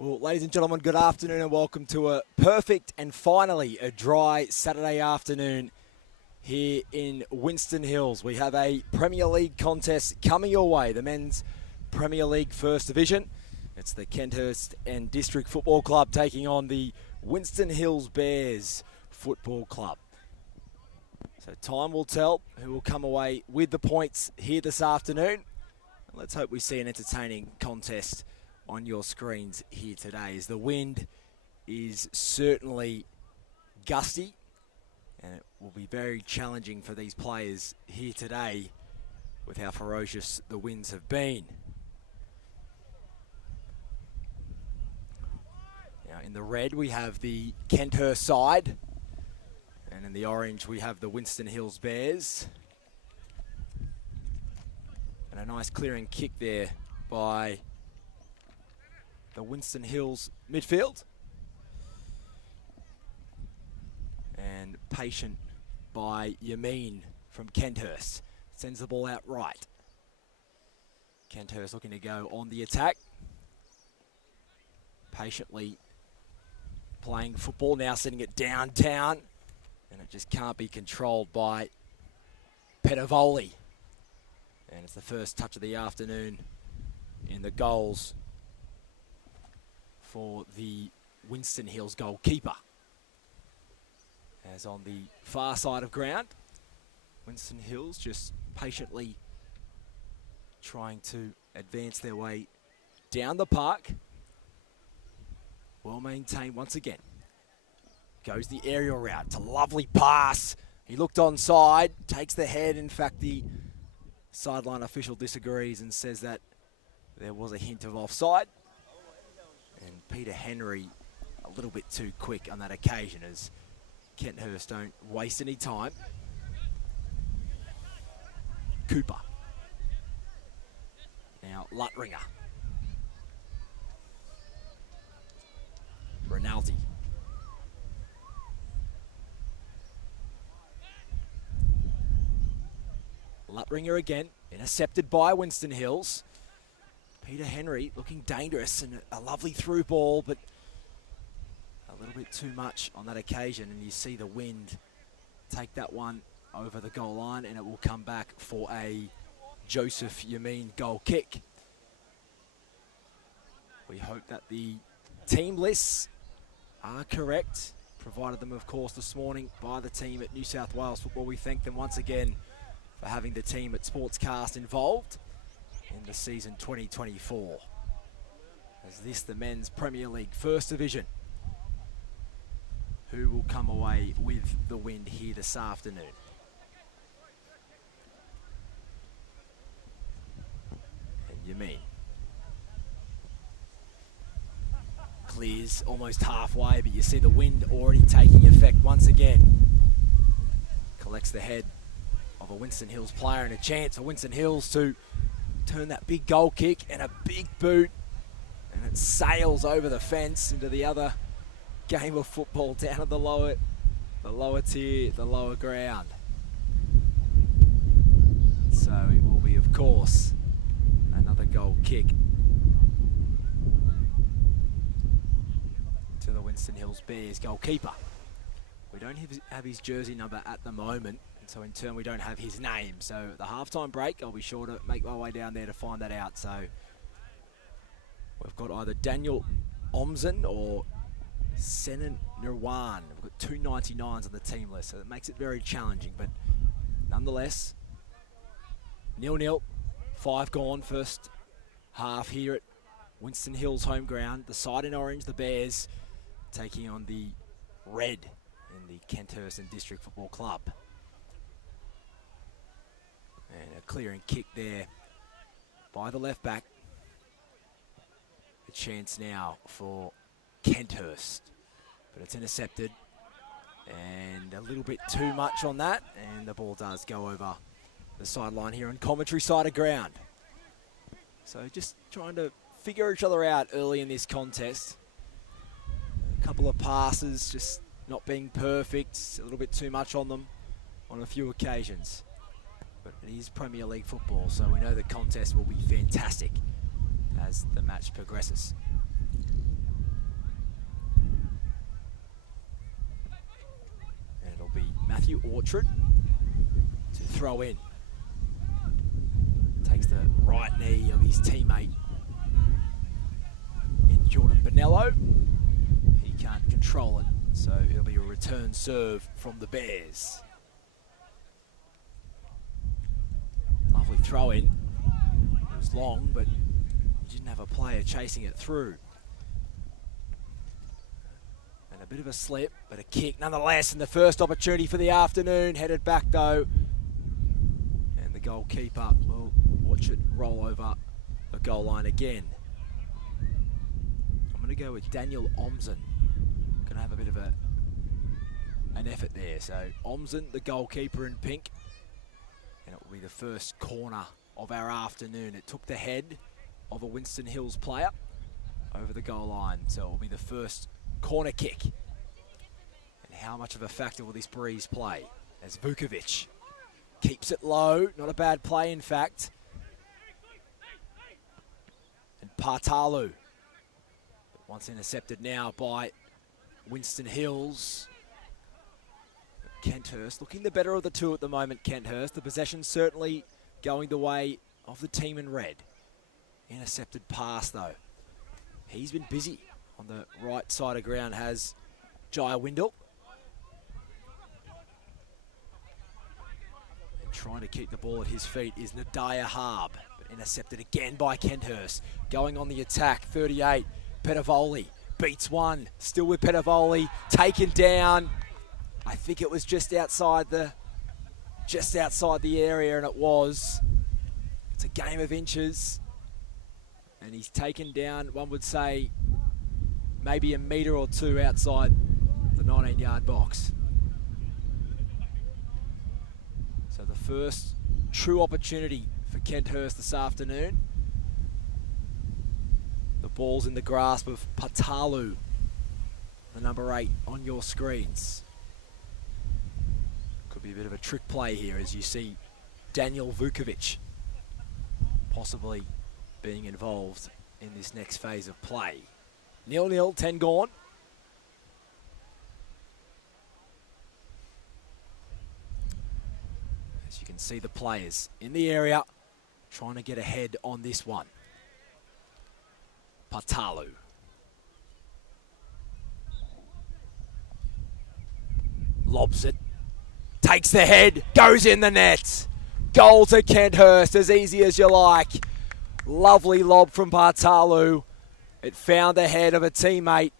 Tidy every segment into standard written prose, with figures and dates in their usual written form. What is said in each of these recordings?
Well, ladies and gentlemen, good afternoon and welcome to a perfect and finally a dry Saturday afternoon here in Winston Hills. We have a Premier League contest coming your way, the Men's Premier League First Division. It's the Kenthurst and District Football Club taking on the Winston Hills Bears Football Club. So time will tell who will come away with the points here this afternoon. Let's hope we see an entertaining contest on your screens here today, as the wind is certainly gusty and it will be very challenging for these players here today with how ferocious the winds have been. Now in the red we have the Kenthurst side, and in the orange we have the Winston Hills Bears. And a nice clearing kick there by the Winston Hills midfield. And patient by Yamin from Kenthurst. Sends the ball out right. Kenthurst looking to go on the attack. Patiently playing football, now sending it downtown. And it just can't be controlled by Petavoli. And it's the first touch of the afternoon in the goals for the Winston Hills goalkeeper. As on the far side of ground, Winston Hills just patiently trying to advance their way down the park. Well maintained once again. Goes the aerial route. It's a lovely pass. He looked onside, takes the head. In fact, the sideline official disagrees and says that there was a hint of offside. And Peter Henry a little bit too quick on that occasion, as Kenthurst don't waste any time. Cooper. Now Luttringer. Rinaldi. Luttringer again, intercepted by Winston Hills. Peter Henry looking dangerous, and a lovely through ball, but a little bit too much on that occasion, and you see the wind take that one over the goal line, and it will come back for a Joseph Yamin goal kick. We hope that the team lists are correct, provided them of course this morning by the team at New South Wales Football. We thank them once again for having the team at Sportscast involved in the season 2024. As this, the Men's Premier League First Division. Who will come away with the win here this afternoon? And Yamin clears almost halfway, but you see the wind already taking effect once again. Collects the head of a Winston Hills player, and a chance for Winston Hills to turn that big goal kick, and a big boot, and it sails over the fence into the other game of football down at the lower tier, the lower ground. So it will be, of course, another goal kick to the Winston Hills Bears goalkeeper. We don't have his jersey number at the moment, so in turn we don't have his name. So the halftime break, I'll be sure to make my way down there to find that out. So we've got either Daniel Omzen or Senan Nirwan. We've got two 99s on the team list, so that makes it very challenging. But nonetheless, 0-0, 5 gone first half here at Winston Hills home ground. The side in orange, the Bears, taking on the red in the Kenthurst and District Football Club. And a clearing kick there by the left back. A chance now for Kenthurst, but it's intercepted, and a little bit too much on that, and the ball does go over the sideline here on commentary side of ground. So just trying to figure each other out early in this contest. A couple of passes just not being perfect, a little bit too much on them on a few occasions. But it is Premier League football, so we know the contest will be fantastic as the match progresses. Matthew Orchard to throw in. Takes the right knee of his teammate in Jordan Bonello. He can't control it, so it'll be a return serve from the Bears. Lovely throw in. It was long, but he didn't have a player chasing it through. And a bit of a slip, but a kick nonetheless. And the first opportunity for the afternoon. Headed back though. And the goalkeeper will watch it roll over the goal line again. I'm going to go with Daniel Omsen. Going to have a bit of an effort there. So Omsen, the goalkeeper in pink. And it will be the first corner of our afternoon. It took the head of a Winston Hills player over the goal line. So it will be the first corner kick. And how much of a factor will this breeze play? As Vukovic keeps it low. Not a bad play, in fact. And Partalu. Once intercepted now by Winston Hills. Kenthurst looking the better of the two at the moment, Kenthurst. The possession certainly going the way of the team in red. Intercepted pass though. He's been busy on the right side of ground, has Jai Windle. And trying to keep the ball at his feet is Nadaya Harb. But intercepted again by Kenthurst. Going on the attack, 38, Petavoli beats one. Still with Petavoli, taken down. I think it was just outside the area, and it was. It's a game of inches. And he's taken down, one would say, maybe a metre or two outside the 19-yard box. So the first true opportunity for Kenthurst this afternoon. The ball's in the grasp of Patalu, the number 8 on your screens. Could be a bit of a trick play here as you see Daniel Vukovic possibly being involved in this next phase of play. 0-0, 10 gone. As you can see the players in the area trying to get ahead on this one. Patalu. Lobs it. Takes the head, goes in the net. Goal to Kenthurst, as easy as you like. Lovely lob from Bartalu. It found the head of a teammate.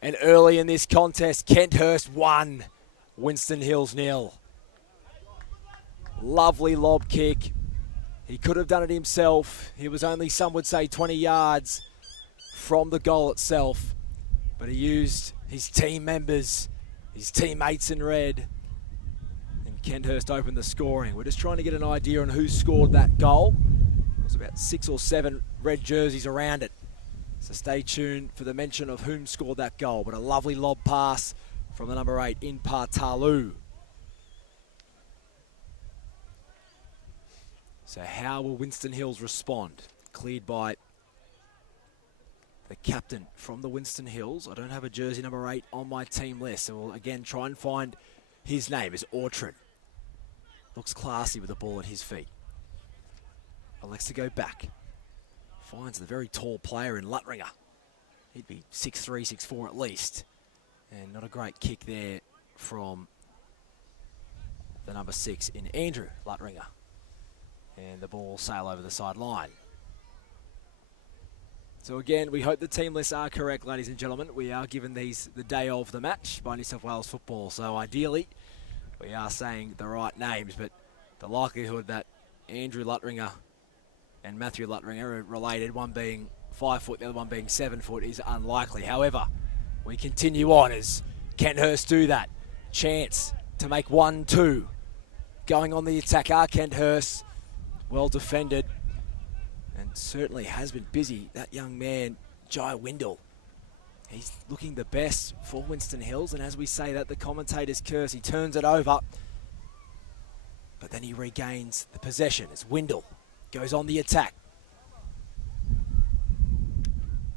And early in this contest, Kenthurst 1, Winston Hills 0. Lovely lob kick. He could have done it himself. He was only, some would say, 20 yards from the goal itself. But he used his team members, his teammates in red. And Kenthurst opened the scoring. We're just trying to get an idea on who scored that goal. There's about 6 or 7 red jerseys around it. So stay tuned for the mention of whom scored that goal. But a lovely lob pass from the number 8 in Partalu. So how will Winston Hills respond? Cleared by the captain from the Winston Hills. I don't have a jersey number 8 on my team list, so we'll again try and find his name. Is Orchard. Looks classy with the ball at his feet. Elects to go back. Finds the very tall player in Luttringer. He'd be 6'3", 6'4" at least. And not a great kick there from the number 6 in Andrew Luttringer. And the ball will sail over the sideline. So again, we hope the team lists are correct, ladies and gentlemen. We are given these the day of the match by New South Wales Football. So ideally, we are saying the right names, but the likelihood that Andrew Luttringer and Matthew Luttringer are related, one being 5 foot, the other one being 7 foot, is unlikely. However, we continue on as Kenthurst do that. Chance to make 1-2. Going on the attack are Kenthurst. Well defended. And certainly has been busy. That young man, Jai Windle. He's looking the best for Winston Hills. And as we say that, the commentator's curse. He turns it over. But then he regains the possession as Windle goes on the attack.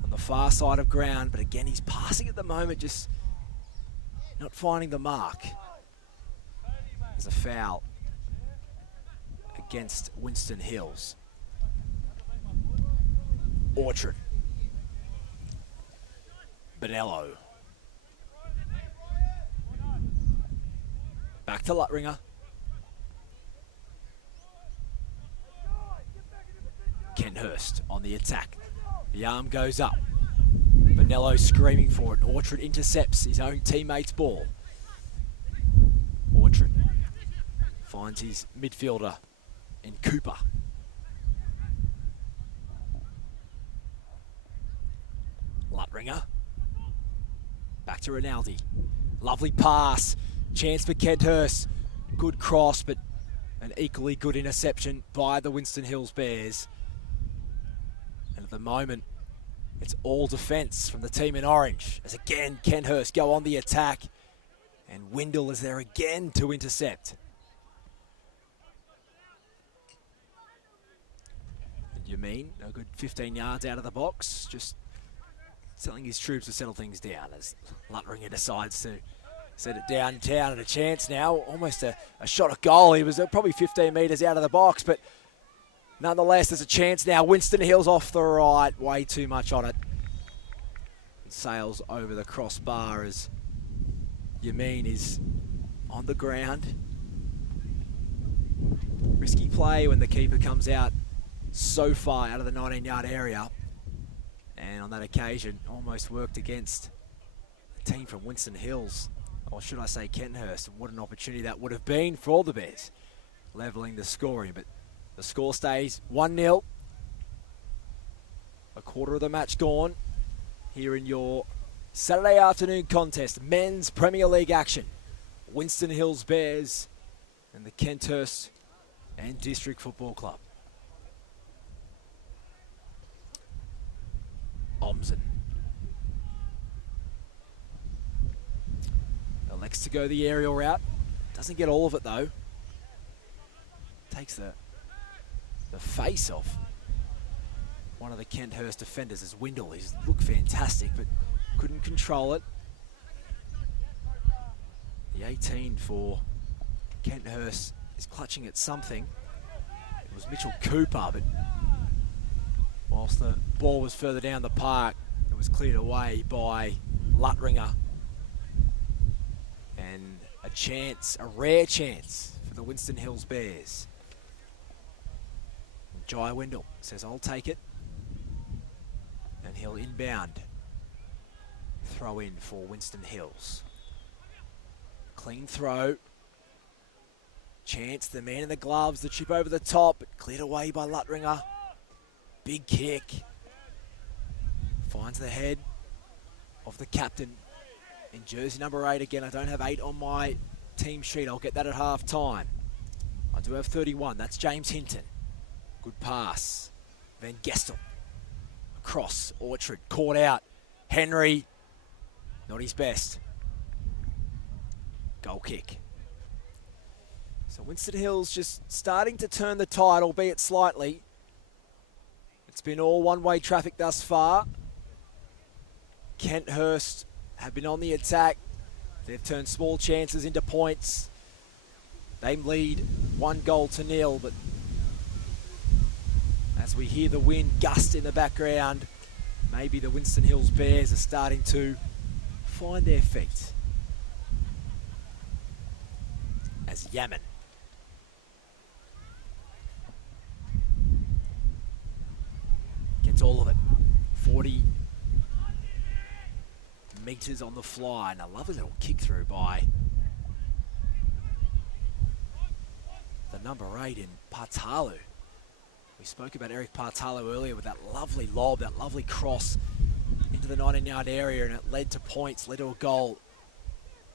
On the far side of ground. But again, he's passing at the moment, just not finding the mark. There's a foul against Winston Hills. Orchard. Bonello. Back to Luttringer. Kenthurst on the attack. The arm goes up. Bonello screaming for it. Orchard intercepts his own teammate's ball. Orchard finds his midfielder in Cooper. Luttringer. Back to Rinaldi. Lovely pass. Chance for Kenthurst. Good cross, but an equally good interception by the Winston Hills Bears. And at the moment, it's all defence from the team in orange. As again, Kenthurst go on the attack. And Windle is there again to intercept. And you mean a good 15 yards out of the box, just telling his troops to settle things down as Luttringer decides to set it downtown at a chance now. Almost a shot at goal. He was probably 15 metres out of the box, but nonetheless, there's a chance now. Winston Hills off the right, way too much on it. It sails over the crossbar as Yamin is on the ground. Risky play when the keeper comes out so far out of the 19-yard area. And on that occasion, almost worked against the team from Winston Hills. Or should I say Kenthurst. What an opportunity that would have been for all the Bears, levelling the scoring. But the score stays 1-0. A quarter of the match gone here in your Saturday afternoon contest. Men's Premier League action. Winston Hills Bears and the Kenthurst and District Football Club. Omsen elects to go the aerial route. Doesn't get all of it though. Takes the face off one of the Kenthurst defenders as Windle. He's looked fantastic but couldn't control it. The 18 for Kenthurst is clutching at something. It was Mitchell Cooper, but whilst the ball was further down the park, it was cleared away by Luttringer. And a chance, a rare chance for the Winston Hills Bears. And Jai Windle says, I'll take it. And he'll inbound. Throw in for Winston Hills. Clean throw. Chance, the man in the gloves, the chip over the top, but cleared away by Luttringer. Big kick. Finds the head of the captain in jersey number 8. Again, I don't have 8 on my team sheet. I'll get that at half time. I do have 31. That's James Hinton. Good pass. Van Gestel. Across. Orchard. Caught out. Henry. Not his best. Goal kick. So Winston Hills just starting to turn the tide, albeit slightly. It's been all one-way traffic thus far. Kenthurst have been on the attack. They've turned small chances into points. They lead 1-0, but as we hear the wind gust in the background, maybe the Winston Hills Bears are starting to find their feet. As Yaman gets all of it. 40 metres on the fly, and a lovely little kick through by the number 8 in Partalu. We spoke about Eric Partalu earlier with that lovely lob, that lovely cross into the 19-yard area, and it led to points, led to a goal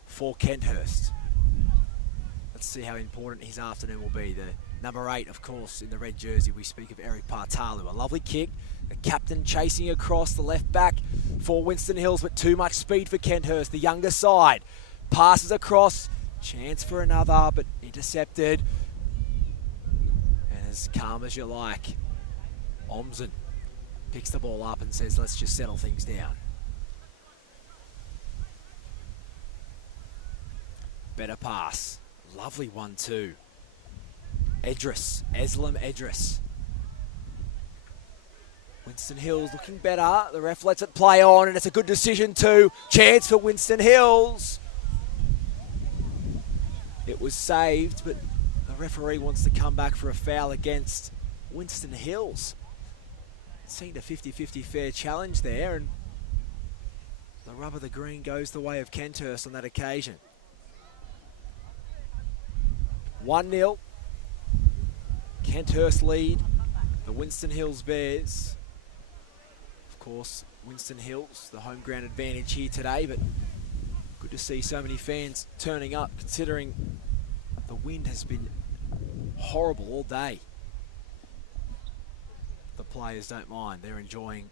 for Kenthurst. Let's see how important his afternoon will be. The number 8, of course, in the red jersey, we speak of Eric Partalu. A lovely kick. The captain chasing across the left back for Winston Hills, but too much speed for Kenthurst, the younger side. Passes across. Chance for another, but intercepted. And as calm as you like, Omsen picks the ball up and says, let's just settle things down. Better pass. Lovely 1-2. Eslam Edris. Winston Hills looking better. The ref lets it play on, and it's a good decision too. Chance for Winston Hills. It was saved, but the referee wants to come back for a foul against Winston Hills. It seemed a 50-50 fair challenge there, and the rub of the green goes the way of Kenthurst on that occasion. 1-0. Kenthurst lead the Winston Hills Bears. Of course, Winston Hills, the home ground advantage here today, but good to see so many fans turning up considering the wind has been horrible all day. The players don't mind. They're enjoying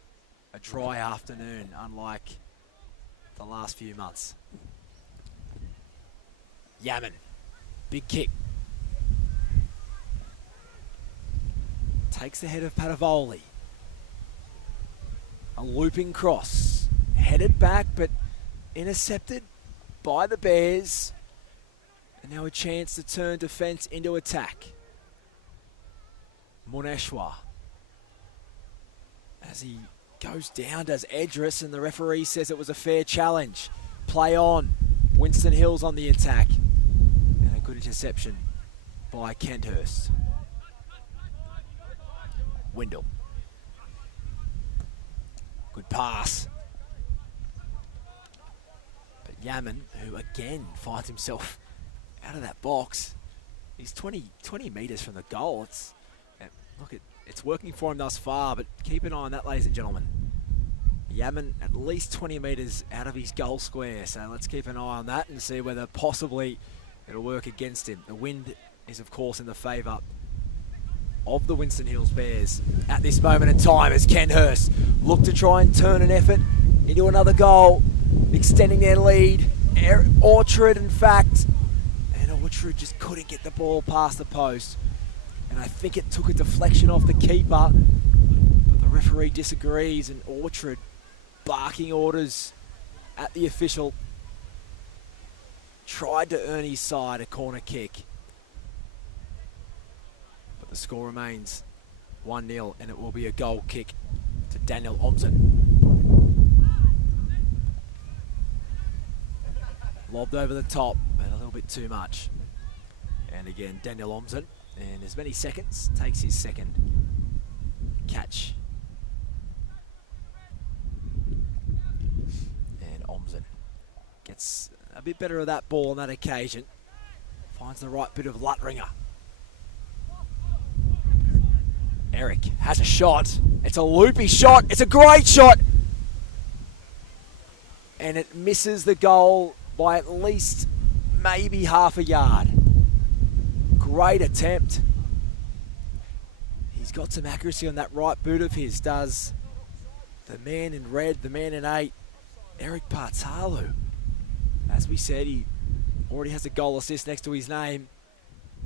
a dry afternoon, unlike the last few months. Yaman, big kick. Takes the head of Padavoli. A looping cross. Headed back, but intercepted by the Bears. And now a chance to turn defence into attack. Moneshwa. As he goes down, does Edris, and the referee says it was a fair challenge. Play on. Winston Hills on the attack. And a good interception by Kenthurst. Windle. Good pass. But Yaman, who again finds himself out of that box, he's 20 metres from the goal. It's working for him thus far, but keep an eye on that, ladies and gentlemen. Yaman at least 20 metres out of his goal square, so let's keep an eye on that and see whether possibly it'll work against him. The wind is, of course, in the favour of the Winston Hills Bears at this moment in time as Kenthurst look to try and turn an effort into another goal, extending their lead. Orchard, in fact, and Orchard just couldn't get the ball past the post. And I think it took a deflection off the keeper, but the referee disagrees, and Orchard barking orders at the official. Tried to earn his side a corner kick. The score remains 1-0, and it will be a goal kick to Daniel Omsen. Lobbed over the top, but a little bit too much. And again, Daniel Omsen, in as many seconds, takes his second catch. And Omsen gets a bit better of that ball on that occasion. Finds the right bit of Luttringer. Eric has a shot. It's a loopy shot. It's a great shot. And it misses the goal by at least maybe half a yard. Great attempt. He's got some accuracy on that right boot of his, does the man in red, the man in 8, Eric Partalu. As we said, he already has a goal assist next to his name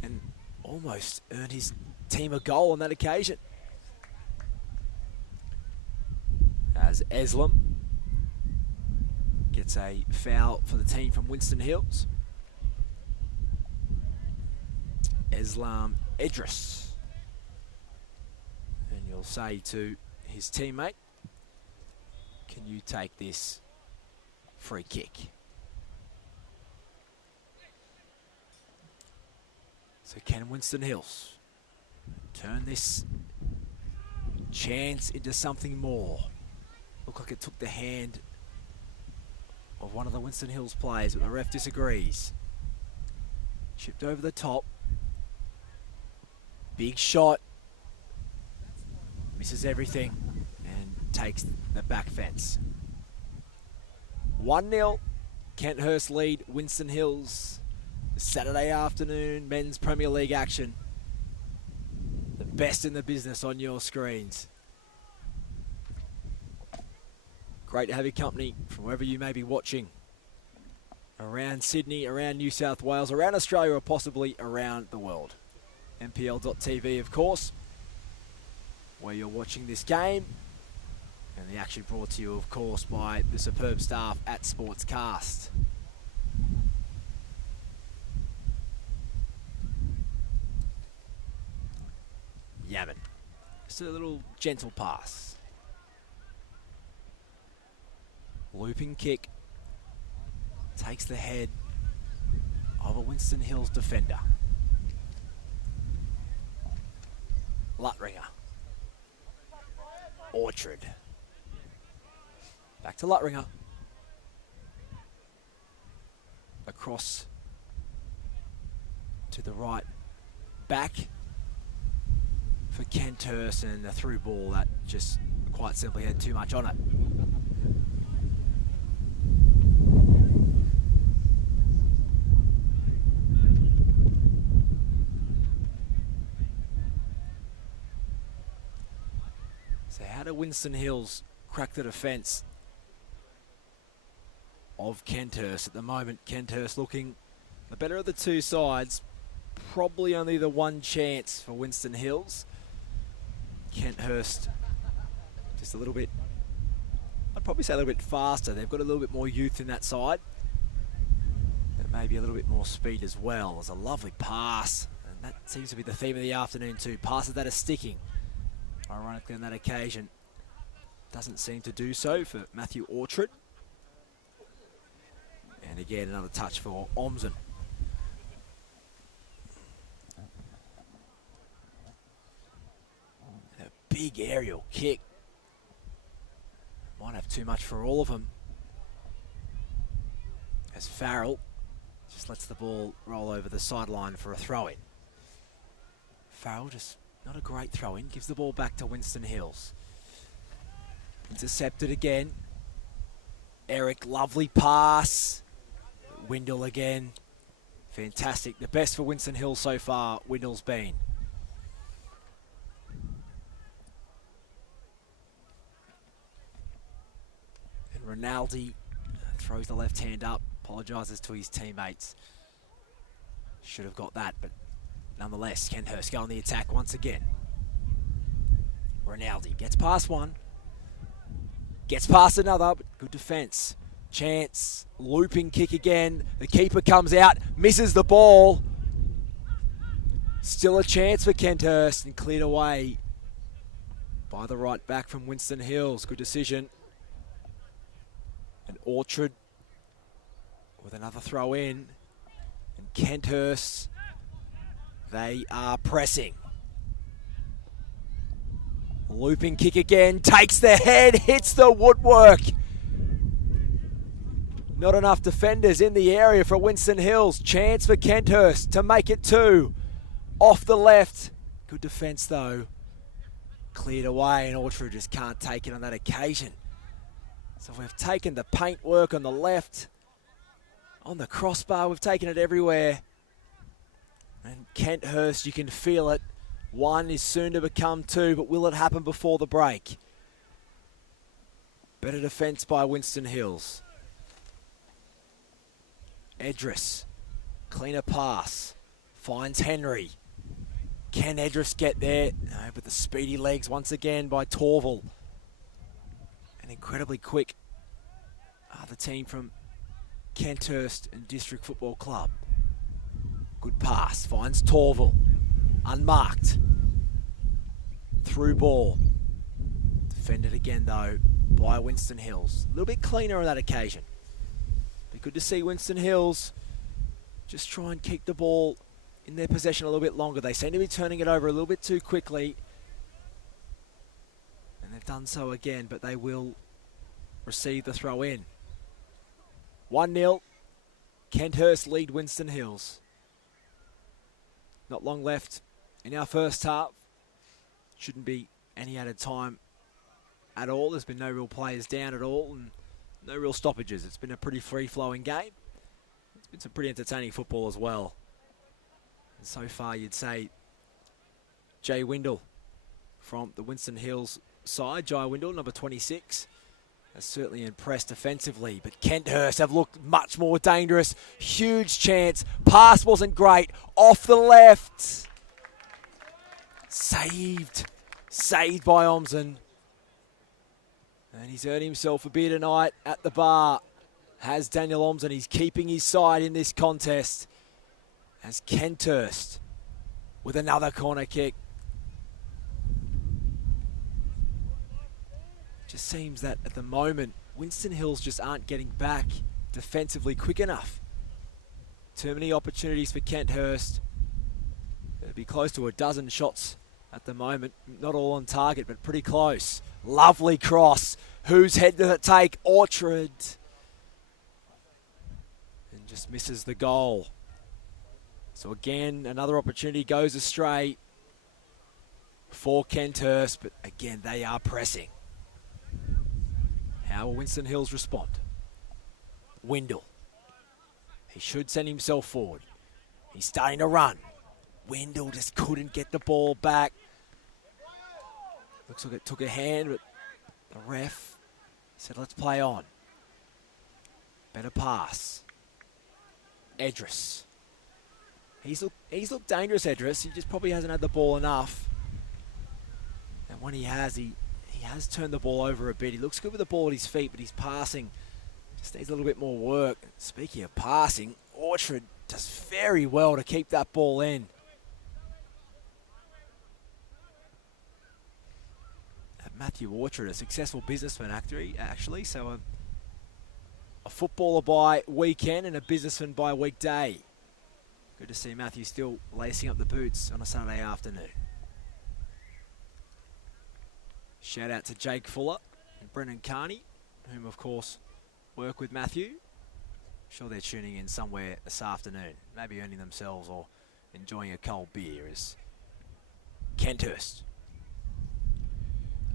and almost earned his team a goal on that occasion. As Eslam gets a foul for the team from Winston Hills. Eslam Edris. And you'll say to his teammate, can you take this free kick? So can Winston Hills turn this chance into something more? Looked like it took the hand of one of the Winston Hills players, but the ref disagrees. Chipped over the top. Big shot. Misses everything and takes the back fence. 1-0. Kenthurst lead Winston Hills. Saturday afternoon men's Premier League action. The best in the business on your screens. Great to have your company from wherever you may be watching. Around Sydney, around New South Wales, around Australia, or possibly around the world. MPL.tv, of course, where you're watching this game. And the action brought to you, of course, by the superb staff at Sportscast. Yaman. Just a little gentle pass. Looping kick. Takes the head of a Winston Hills defender. Luttringer. Orchard. Back to Luttringer. Across to the right back for Kenthurst, and a through ball that just quite simply had too much on it. So how do Winston Hills crack the defence of Kenthurst? At the moment, Kenthurst looking the better of the two sides. Probably only the one chance for Winston Hills. Kenthurst just a little bit, I'd probably say a little bit faster. They've got a little bit more youth in that side. And maybe a little bit more speed as well. It's a lovely pass. And that seems to be the theme of the afternoon too. Passes that are sticking. Ironically on that occasion, doesn't seem to do so for Matthew Orchard. And again, another touch for Omsen. A big aerial kick. Might have too much for all of them. As Farrell just lets the ball roll over the sideline for a throw-in. Farrell just not a great throw-in. Gives the ball back to Winston Hills. Intercepted again. Eric, lovely pass. Windle again. Fantastic. The best for Winston Hills so far, Windle's been. And Rinaldi throws the left hand up. Apologises to his teammates. Should have got that, but nonetheless, Kenthurst go on the attack once again. Rinaldi gets past one. Gets past another, but good defence. Chance, looping kick again. The keeper comes out, misses the ball. Still a chance for Kenthurst, and cleared away by the right back from Winston Hills. Good decision. And Orchard with another throw in. And Kenthurst, they are pressing. Looping kick again, takes the head, hits the woodwork. Not enough defenders in the area for Winston Hills. Chance for Kenthurst to make it two. Off the left. Good defence though. Cleared away, and Orchard just can't take it on that occasion. So we've taken the paint work on the left. On the crossbar, we've taken it everywhere. And Kenthurst, you can feel it. One is soon to become two, but will it happen before the break? Better defence by Winston Hills. Edris, cleaner pass, finds Henry. Can Edris get there? No, but the speedy legs once again by Torval. And incredibly quick are the team from Kenthurst and District Football Club. Good pass, finds Torval. Unmarked. Through ball. Defended again though by Winston Hills. A little bit cleaner on that occasion. Be good to see Winston Hills just try and keep the ball in their possession a little bit longer. They seem to be turning it over a little bit too quickly. And they've done so again, but they will receive the throw in. 1-0. Kenthurst lead Winston Hills. Not long left in our first half. Shouldn't be any added time at all. There's been no real players down at all and no real stoppages. It's been a pretty free-flowing game. It's been some pretty entertaining football as well. And so far you'd say Jay Windle from the Winston Hills side. Jai Windle, number 26, has certainly impressed defensively. But Kenthurst have looked much more dangerous. Huge chance. Pass wasn't great. Off the left. Saved. Saved by Omsen. And he's earned himself a beer tonight at the bar. Has Daniel Omsen. He's keeping his side in this contest. As Kenthurst with another corner kick. Just seems that at the moment, Winston Hills just aren't getting back defensively quick enough. Too many opportunities for Kenthurst. It'll be close to a dozen shots at the moment. Not all on target, but pretty close. Lovely cross. Whose head does it take? Orchard. And just misses the goal. So again, another opportunity goes astray for Kenthurst, but again, they are pressing. How will Winston Hills respond? Windle. He should send himself forward. He's starting to run. Windle just couldn't get the ball back. Looks like it took a hand, but the ref said, let's play on. Better pass. Edris. He's looked dangerous, Edris. He just probably hasn't had the ball enough. And when he has turned the ball over a bit. He looks good with the ball at his feet, but his passing just needs a little bit more work. Speaking of passing, Orchard does very well to keep that ball in. Matthew Orchard, a successful businessman actually, so a footballer by weekend and a businessman by weekday. Good to see Matthew still lacing up the boots on a Saturday afternoon. Shout out to Jake Fuller and Brendan Carney, whom of course work with Matthew. I'm sure they're tuning in somewhere this afternoon, maybe earning themselves or enjoying a cold beer as Kenthurst.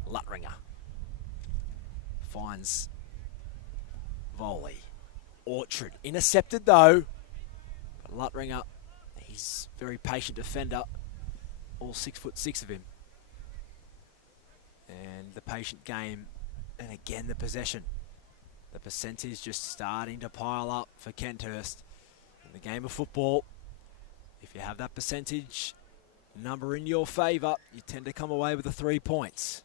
Luttringer finds volley. Orchard intercepted though. But Luttringer, he's a very patient defender. All 6'6" of him. And the patient game, and again the possession. The percentage just starting to pile up for Kenthurst. In the game of football, if you have that percentage number in your favour, you tend to come away with the 3 points.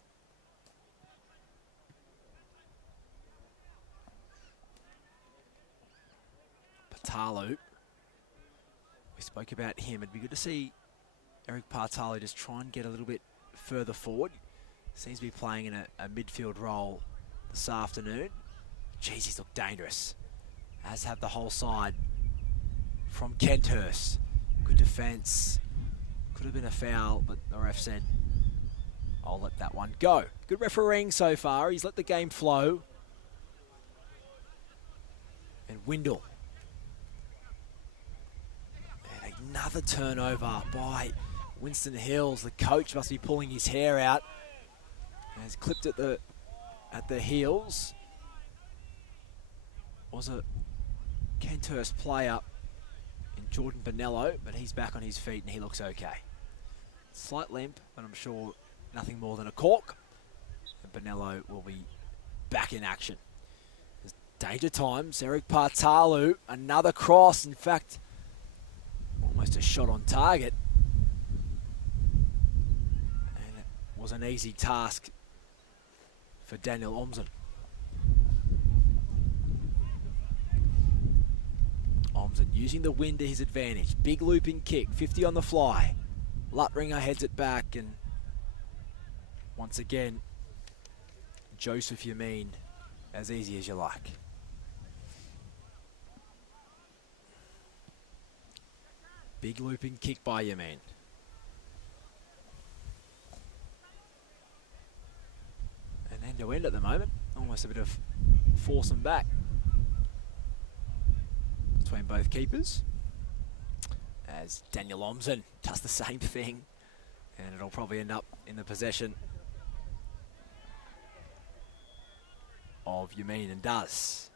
Partalu. We spoke about him. It'd be good to see Eric Partalu just try and get a little bit further forward. Seems to be playing in a midfield role this afternoon. Jeez, he's looked dangerous. As have the whole side from Kenthurst. Good defence. Could have been a foul, but the ref said, I'll let that one go. Good refereeing so far. He's let the game flow. And Windle. And another turnover by Winston Hills. The coach must be pulling his hair out. And he's clipped at the heels. Was a Kenthurst player in Jordan Bonello, but he's back on his feet and he looks okay. Slight limp, but I'm sure nothing more than a cork. And Bonello will be back in action. There's danger times. Eric Partalu, another cross. In fact, almost a shot on target. And it was an easy task for Daniel Omsen. Omsen using the wind to his advantage. Big looping kick, 50 on the fly. Luttringer heads it back, and once again, Joseph Yamin, as easy as you like. Big looping kick by Yamin. And end to end at the moment. Almost a bit of force and back between both keepers. As Daniel Omsen does the same thing, and it'll probably end up in the possession of Yamin, and does.